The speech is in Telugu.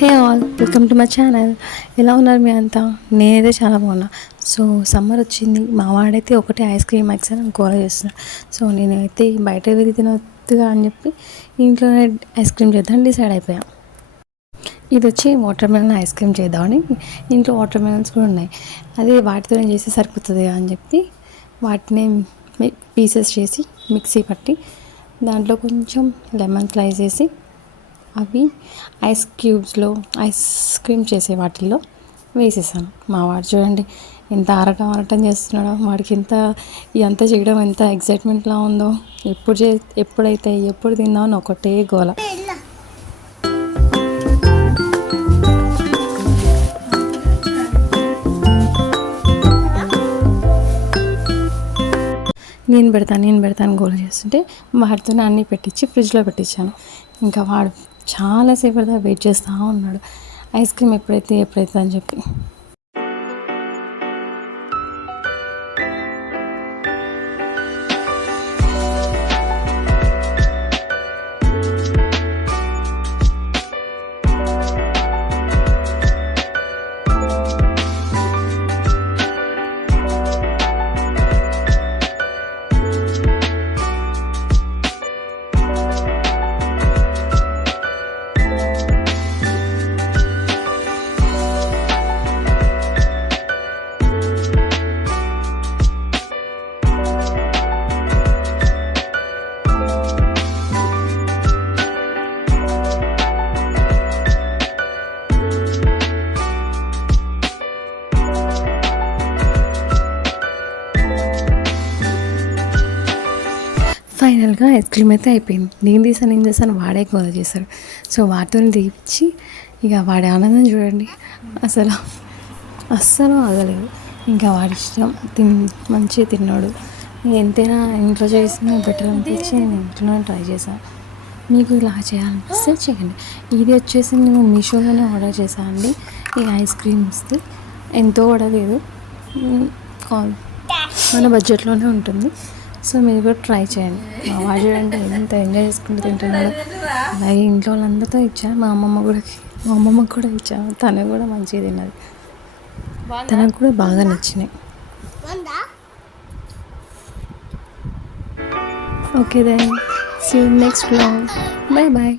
Hey all, welcome to my channel. ఎలా ఉన్నారు మీ అంతా? నేనైతే చాలా బాగున్నా. సో సమ్మర్ వచ్చింది, మా వాడైతే ఒకటే ఐస్ క్రీమ్ ఎక్సర్ అని గోల చేస్తున్నాడు. సో నేనైతే బయట వెళ్ళి తినొద్దుగా అని చెప్పి ఇంట్లోనే ఐస్ క్రీమ్ చేద్దామని డిసైడ్ అయిపోయాం. ఇది వచ్చి వాటర్ మెలన్ ఐస్ క్రీమ్ చేద్దామని. ఇంట్లో వాటర్ మెలన్స్ కూడా ఉన్నాయి, అదే వాటితో నేను చేస్తే సరిపోతుంది అని చెప్పి వాటిని పీసెస్ చేసి మిక్సీ పట్టి దాంట్లో కొంచెం లెమన్ స్లైస్ వేసి అవి ఐస్ క్యూబ్స్లో ఐస్ క్రీమ్ చేసే వాటిల్లో వేసేసాను. మా వాడు చూడండి ఎంత ఆరటం ఆరటం చేస్తున్నాడో, వాడికి ఇదంతా చేయడం ఎంత ఎక్సైట్మెంట్లా ఉందో. ఎప్పుడు తిందామని ఒకటే గోల. నేను పెడతాను గోల చేస్తుంటే వాడితోనే అన్నీ పెట్టించి ఫ్రిడ్జ్లో పెట్టించాను. ఇంకా వాడు చాలాసేపు వెయిట్ చేస్తూ ఉన్నాడు ఐస్ క్రీమ్ ఎప్పుడైతే అని చెప్పి. ఫైనల్గా ఐస్ క్రీమ్ అయితే అయిపోయింది. నేను చేశాను వాడే గోల చేశాడు. సో వాటితో తీపిచ్చి ఇక వాడి ఆనందం చూడండి, అస్సలు ఆగలేదు. ఇంకా వాడి ఇష్టం మంచిగా తిన్నాడు. ఎంతైనా ఇంట్లో చేసిన బెటర్ అనిపించి నేను ఇంట్లోనే ట్రై చేశాను. మీకు ఇలా చేయాలనిపిస్తే చేయండి. ఇది వచ్చేసి నేను మీషోలోనే ఆర్డర్ చేశాను అండి. ఈ ఐస్ క్రీమ్స్ది ఎంతో పడలేదు, మన బడ్జెట్లోనే ఉంటుంది. సో మీరు కూడా ట్రై చేయండి. మా వాడు చూడండి ఎంత ఎంజాయ్ చేసుకుంటూ తింటున్నాడు. అలాగే ఇంట్లో వాళ్ళందరితో ఇచ్చాను, మా అమ్మమ్మకు కూడా ఇచ్చాను. తను కూడా మంచిగా తిన్నది, తనకు కూడా బాగా నచ్చినాయి. Okay then, see you next vlog. Bye bye.